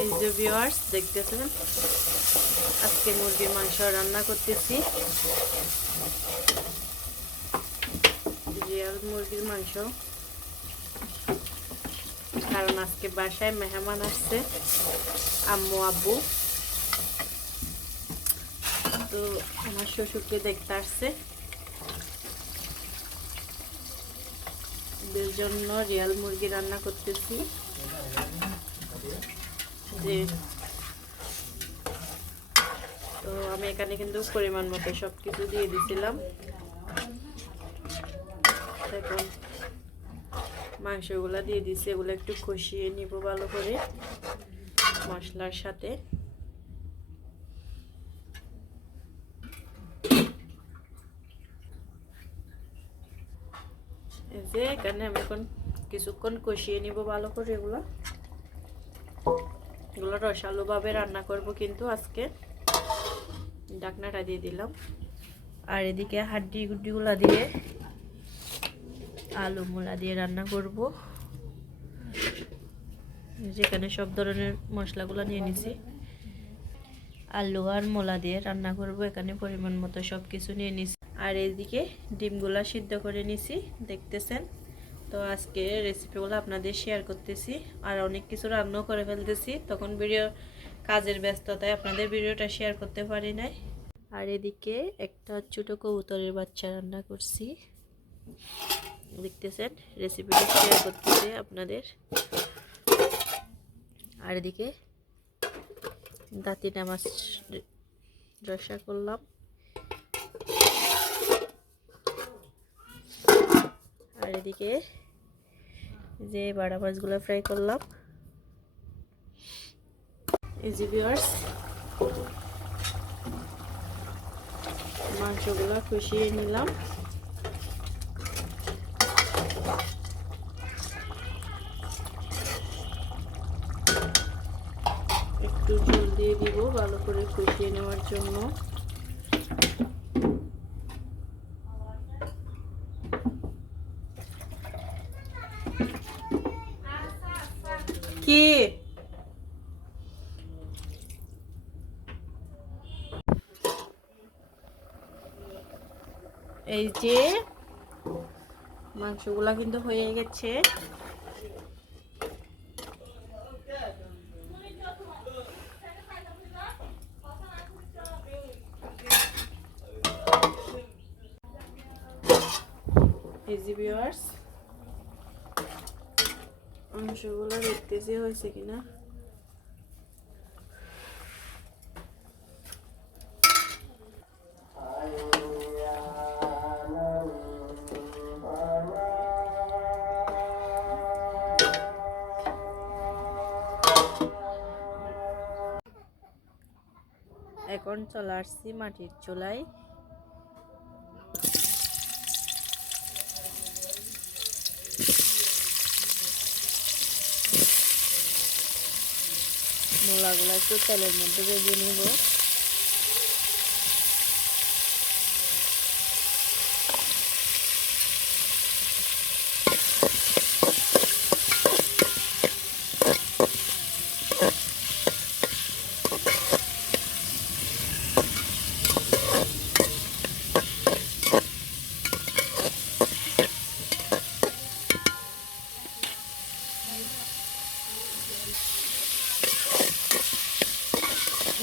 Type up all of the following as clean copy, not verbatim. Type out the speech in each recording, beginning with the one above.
এই যে ভিউয়ার্স দেখতেছেন, আজকে মুরগির মাংস রান্না করতেছি। রিয়াল মুরগির মাংস, কারণ আজকে বাসায় মেহমান আসছে, আম্মু আব্বু। তো আমার শ্বশুরকে দেখতে আসছে, ওদের জন্য রিয়াল মুরগি রান্না করতেছি। যে তো আমি এখানে কিন্তু পরিমাণ মতো সব কিছু দিয়ে দিছিলাম। এখন মাংসগুলা দিয়ে দিছি, এগুলো একটু কষিয়ে নিব ভালো করে মশলার সাথে। এই যে এখানে আমি এখন কিছুক্ষণ কষিয়ে নিব ভালো করে। এগুলো রসালো ভাবে রান্না করব কিন্তু আজকে। ঢাকনাটা দিয়ে দিলাম। আর এদিকে হাড্ডি গুড্ডিগুলা দিয়ে আলু মূলা দিয়ে রান্না করব। যেখানে সব ধরনের মশলাগুলো নিয়ে নিছি, আলু আর মূলা দিয়ে রান্না করব। এখানে পরিমাণ মতো সব কিছু নিয়ে নিছি। আর এদিকে ডিমগুলা সিদ্ধ করে নিছি, দেখতেছেন। তো আজকে রেসিপিগুলো আপনাদের শেয়ার করতেছি, আর অনেক কিছু রান্নাও করে ফেলতেছি। তখন কাজের ব্যস্ততায় আপনাদের ভিডিওটা শেয়ার করতে পারি নাই। আর এদিকে একটা ছোট কবুতরের বাচ্চা রান্না করছি, দেখতেছেন। রেসিপিটা শেয়ার করতেছি আপনাদের। আর এদিকে দাঁতিটা মাছ রসা করলাম। আর এদিকে যে বাড়া মাছগুলো ফ্রাই করলাম। এই যে ভিউয়ার্স, মাংসগুলো কষিয়ে নিলাম। একটু জল দিয়ে দিব ভালো করে কষিয়ে নেওয়ার জন্য। কি এই যে মাংসগুলা কিন্তু হয়ে গেছে। এই যে ভিউয়ার্স, মাংসগুলা দেখতেছি হয়েছে কিনা। এখন চলে আসছি মাটির চুলায়। মূলাগুলো একটু তেলের মধ্যে ভেজে নিব।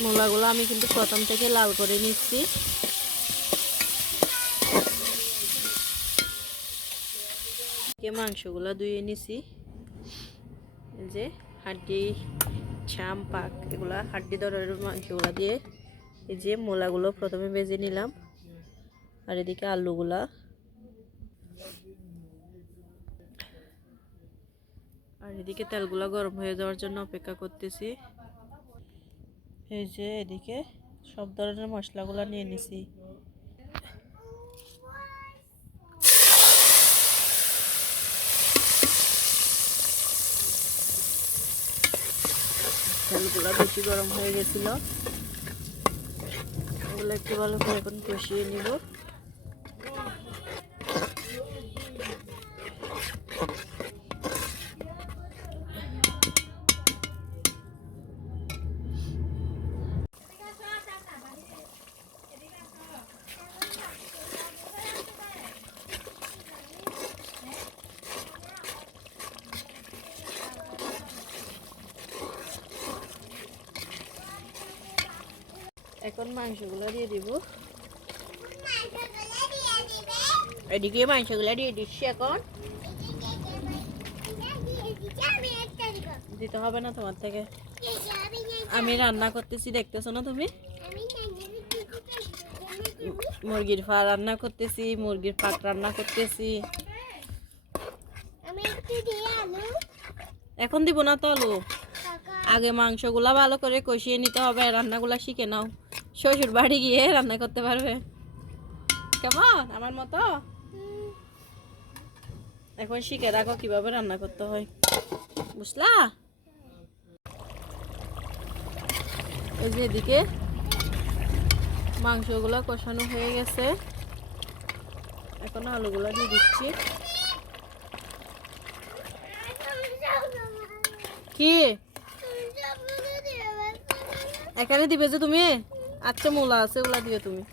মূলাগুলো আমি কিন্তু প্রথম থেকে লাল করে নিচ্ছি। মাংসগুলো ধুয়ে নিছি। যে হাড্ডি ছাম পাক এগুলা হাড্ডি ধরনের মাংসগুলা দিয়ে এই যে মূলাগুলো প্রথমে ভেজে নিলাম। আর এদিকে আলুগুলা, আর এদিকে তেলগুলা গরম হয়ে যাওয়ার জন্য অপেক্ষা করতেছি। এই যে এদিকে সব ধরনের মশলাগুলো নিয়ে নিছি। তেলগুলো বেশি গরম হয়ে গেছিল, ওগুলো একটু ভালো করে এখন কষিয়ে নিব। এখন মাংসগুলো দিয়ে দিব। এদিকে মাংসগুলো দিয়ে দিচ্ছি এখন। দিতে হবে না তোমার থেকে, আমি রান্না করতেছি দেখতেছো না তুমি? মুরগির পা রান্না করতেছি, মুরগির পাক রান্না করতেছি। এখন দিব না তো আলু, আগে মাংসগুলা ভালো করে কষিয়ে নিতে হবে, রান্নাগুলা শিখে নাও, শ্বশুর বাড়ি গিয়ে রান্না করতে পারবে। কেমন আমার মতো? এখন শিখে রাখো কিভাবে রান্না করতে হয়, বুঝলা? এই যে এদিকে মাংসগুলো কষানো হয়ে গেছে, এখন আলুগুলো দিয়ে দিচ্ছি। কি এখানে দিবে যে তুমি? আচ্ছা, মূলা আছে, ওগুলা দিও তুমি।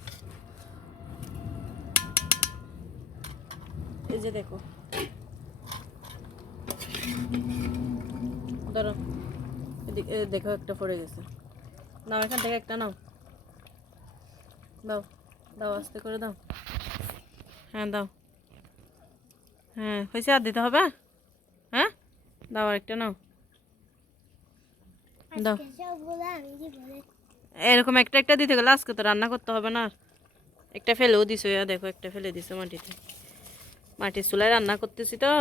এই যে দেখো, ধরো এদিকে দেখো একটা পড়ে গেছে, নাও এখান থেকে একটা নাও, দাও দাও আস্তে করে দাও। হ্যাঁ দাও, হ্যাঁ হয়েছে, আর দিতে হবে? হ্যাঁ দাও, আর একটা নাও, দাও। এরকম একটা একটা দিতে গেলে আজকে তো রান্না করতে হবে না। একটা ফেলেও দিছো, দেখো একটা ফেলে দিছো মাটিতে, মাটির চুলায় রান্না করতেছি তো।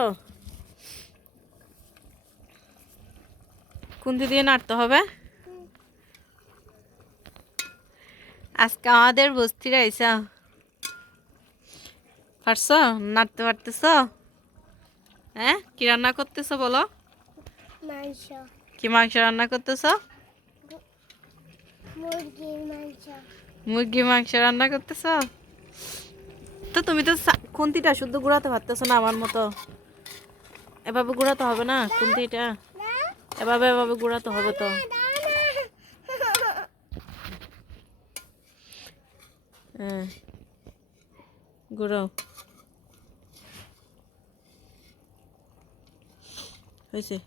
খুন্তি দিয়ে নাড়তে হবে। আজকে আমাদের বস্তির আইসা, পারছো নাড়তে পারতেছ? হ্যাঁ, কি রান্না করতেছো বলো? মাংস। কি মাংস রান্না করতেছো? মুরগির মাংস। মুরগির মাংস রান্না করতেছো? তো তুমি তো খুন্তিটা শুদ্ধ গুড়াতে পারতেছো না আমার মতো, এভাবে গুড়াতে হবে না খুন্তিটা, এভাবে এভাবে গুড়াতে হবে তো। হ্যাঁ গুঁড়ো হয়েছে।